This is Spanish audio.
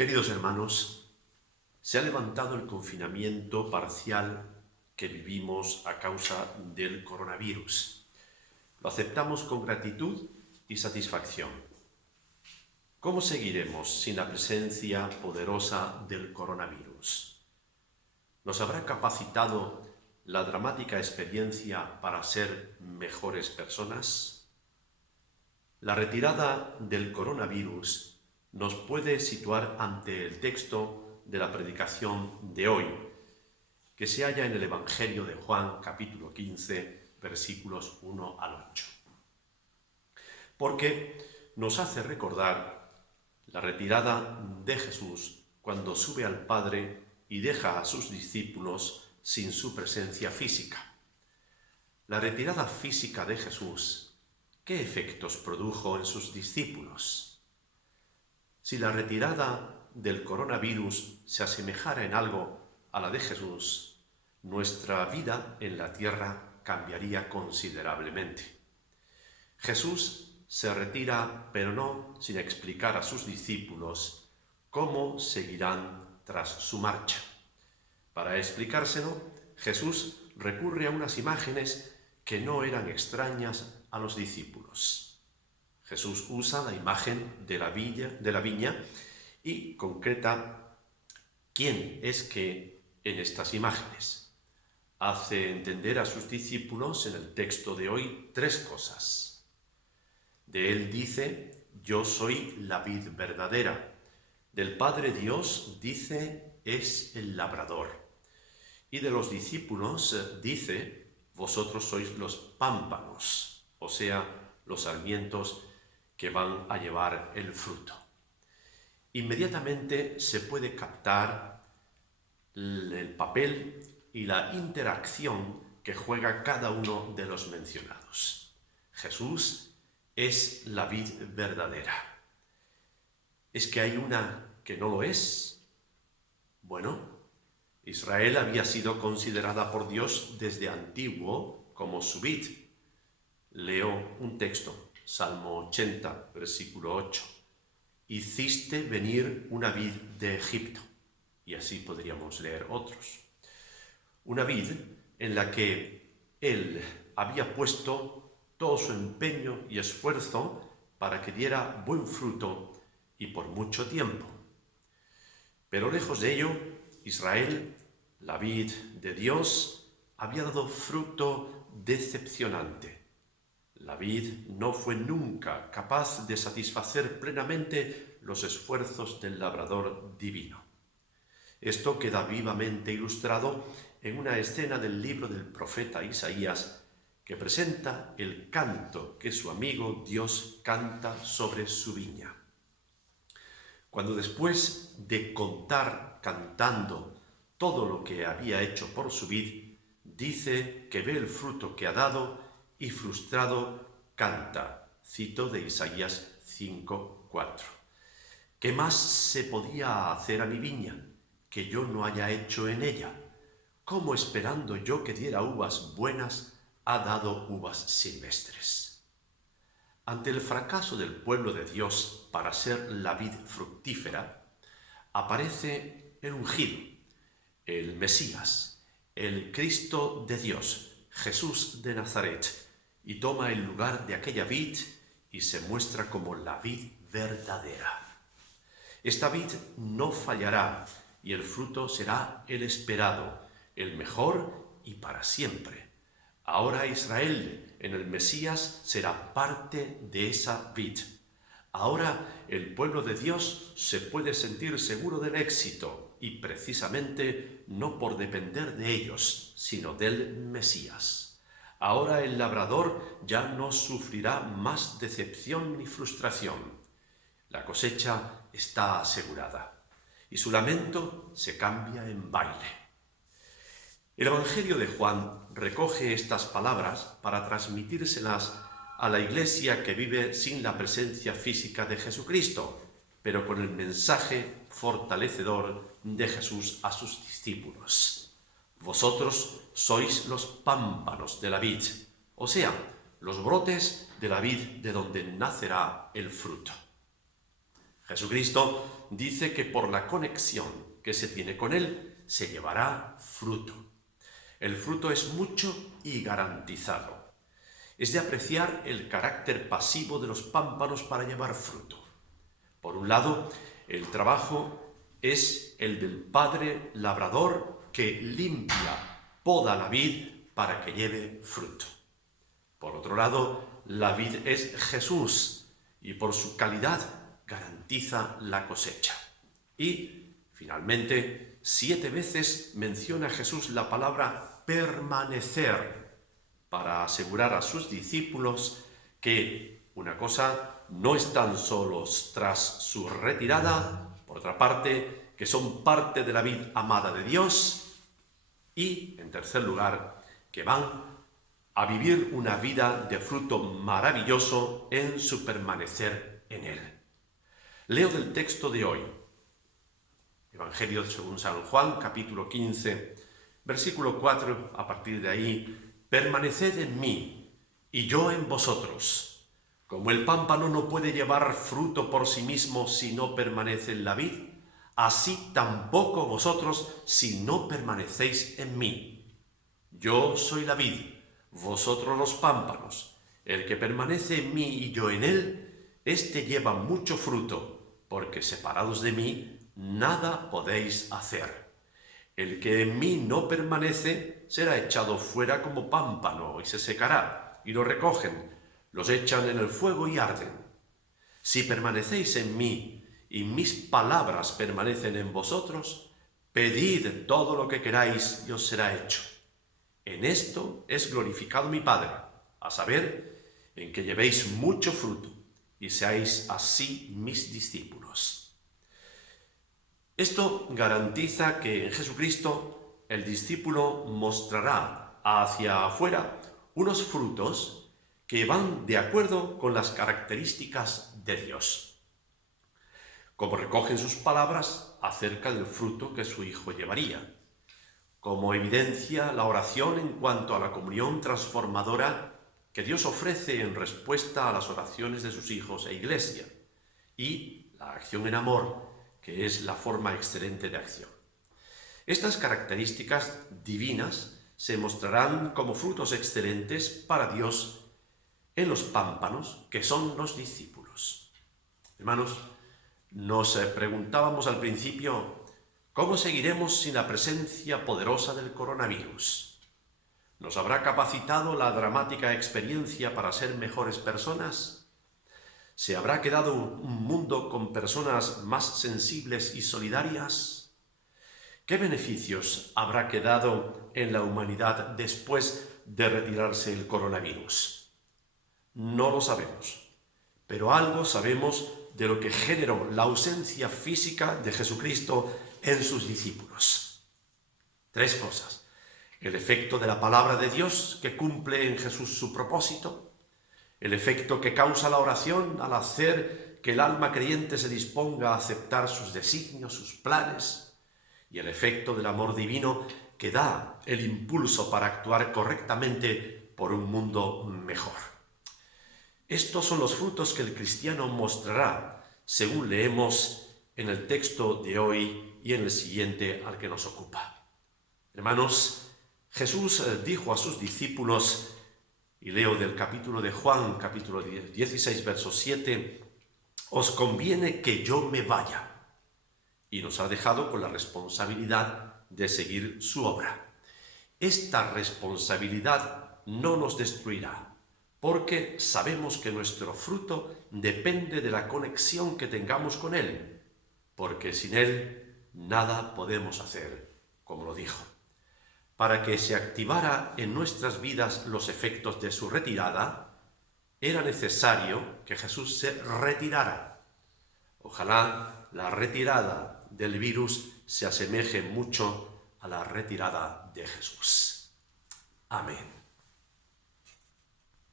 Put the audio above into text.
Queridos hermanos, se ha levantado el confinamiento parcial que vivimos a causa del coronavirus. Lo aceptamos con gratitud y satisfacción. ¿Cómo seguiremos sin la presencia poderosa del coronavirus? ¿Nos habrá capacitado la dramática experiencia para ser mejores personas? La retirada del coronavirus nos puede situar ante el texto de la predicación de hoy, que se halla en el Evangelio de Juan, capítulo 15, versículos 1 al 8. Porque nos hace recordar la retirada de Jesús cuando sube al Padre y deja a sus discípulos sin su presencia física. La retirada física de Jesús, ¿qué efectos produjo en sus discípulos? Si la retirada del coronavirus se asemejara en algo a la de Jesús, nuestra vida en la tierra cambiaría considerablemente. Jesús se retira, pero no sin explicar a sus discípulos cómo seguirán tras su marcha. Para explicárselo, Jesús recurre a unas imágenes que no eran extrañas a los discípulos. Jesús usa la imagen de la viña y concreta quién es que en estas imágenes. Hace entender a sus discípulos en el texto de hoy tres cosas. De él dice: yo soy la vid verdadera. Del Padre Dios dice: es el labrador. Y de los discípulos dice: vosotros sois los pámpanos, o sea, los sarmientos que van a llevar el fruto. Inmediatamente se puede captar el papel y la interacción que juega cada uno de los mencionados. Jesús es la vid verdadera. ¿Es que hay una que no lo es? Bueno, Israel había sido considerada por Dios desde antiguo como su vid. Leo un texto. Salmo 80, versículo 8. Hiciste venir una vid de Egipto. Y así podríamos leer otros. Una vid en la que él había puesto todo su empeño y esfuerzo para que diera buen fruto y por mucho tiempo. Pero lejos de ello, Israel, la vid de Dios, había dado fruto decepcionante. La vid no fue nunca capaz de satisfacer plenamente los esfuerzos del labrador divino. Esto queda vivamente ilustrado en una escena del libro del profeta Isaías que presenta el canto que su amigo Dios canta sobre su viña. Cuando después de contar cantando todo lo que había hecho por su vid, dice que ve el fruto que ha dado y frustrado canta. Cito de Isaías 5:4. ¿Qué más se podía hacer a mi viña que yo no haya hecho en ella? ¿Cómo esperando yo que diera uvas buenas ha dado uvas silvestres? Ante el fracaso del pueblo de Dios para ser la vid fructífera, aparece el ungido, el Mesías, el Cristo de Dios, Jesús de Nazaret, y toma el lugar de aquella vid y se muestra como la vid verdadera. Esta vid no fallará y el fruto será el esperado, el mejor y para siempre. Ahora Israel en el Mesías será parte de esa vid. Ahora el pueblo de Dios se puede sentir seguro del éxito y precisamente no por depender de ellos, sino del Mesías. Ahora el labrador ya no sufrirá más decepción ni frustración. La cosecha está asegurada y su lamento se cambia en baile. El Evangelio de Juan recoge estas palabras para transmitírselas a la Iglesia que vive sin la presencia física de Jesucristo, pero con el mensaje fortalecedor de Jesús a sus discípulos. Vosotros sois los pámpanos de la vid, o sea, los brotes de la vid de donde nacerá el fruto. Jesucristo dice que por la conexión que se tiene con Él, se llevará fruto. El fruto es mucho y garantizado. Es de apreciar el carácter pasivo de los pámpanos para llevar fruto. Por un lado, el trabajo es el del padre labrador que limpia, poda la vid para que lleve fruto. Por otro lado, la vid es Jesús y por su calidad garantiza la cosecha. Y, finalmente, 7 veces menciona Jesús la palabra permanecer para asegurar a sus discípulos que una cosa no están solos tras su retirada, por otra parte, que son parte de la vid amada de Dios y, en tercer lugar, que van a vivir una vida de fruto maravilloso en su permanecer en Él. Leo del texto de hoy, Evangelio según San Juan, capítulo 15, versículo 4, a partir de ahí: permaneced en mí y yo en vosotros. Como el pámpano no puede llevar fruto por sí mismo si no permanece en la vid, así tampoco vosotros si no permanecéis en mí. Yo soy la vid, vosotros los pámpanos. El que permanece en mí y yo en él, éste lleva mucho fruto, porque separados de mí, nada podéis hacer. El que en mí no permanece será echado fuera como pámpano y se secará, y lo recogen, los echan en el fuego y arden. Si permanecéis en mí y mis palabras permanecen en vosotros, pedid todo lo que queráis y os será hecho. En esto es glorificado mi Padre, a saber, en que llevéis mucho fruto y seáis así mis discípulos. Esto garantiza que en Jesucristo el discípulo mostrará hacia afuera unos frutos que van de acuerdo con las características de Dios, como recogen sus palabras acerca del fruto que su Hijo llevaría, como evidencia la oración en cuanto a la comunión transformadora que Dios ofrece en respuesta a las oraciones de sus hijos e Iglesia, y la acción en amor, que es la forma excelente de acción. Estas características divinas se mostrarán como frutos excelentes para Dios en los pámpanos, que son los discípulos. Hermanos, nos preguntábamos al principio: ¿cómo seguiremos sin la presencia poderosa del coronavirus? ¿Nos habrá capacitado la dramática experiencia para ser mejores personas? ¿Se habrá quedado un mundo con personas más sensibles y solidarias? ¿Qué beneficios habrá quedado en la humanidad después de retirarse el coronavirus? No lo sabemos, pero algo sabemos de lo que generó la ausencia física de Jesucristo en sus discípulos. 3 cosas. El efecto de la palabra de Dios que cumple en Jesús su propósito, el efecto que causa la oración al hacer que el alma creyente se disponga a aceptar sus designios, sus planes, y el efecto del amor divino que da el impulso para actuar correctamente por un mundo mejor. Estos son los frutos que el cristiano mostrará, según leemos en el texto de hoy y en el siguiente al que nos ocupa. Hermanos, Jesús dijo a sus discípulos, y leo del capítulo de Juan, capítulo 16, verso 7, os conviene que yo me vaya. Y nos ha dejado con la responsabilidad de seguir su obra. Esta responsabilidad no nos destruirá, porque sabemos que nuestro fruto depende de la conexión que tengamos con Él, porque sin Él nada podemos hacer, como lo dijo. Para que se activara en nuestras vidas los efectos de su retirada, era necesario que Jesús se retirara. Ojalá la retirada del virus se asemeje mucho a la retirada de Jesús. Amén.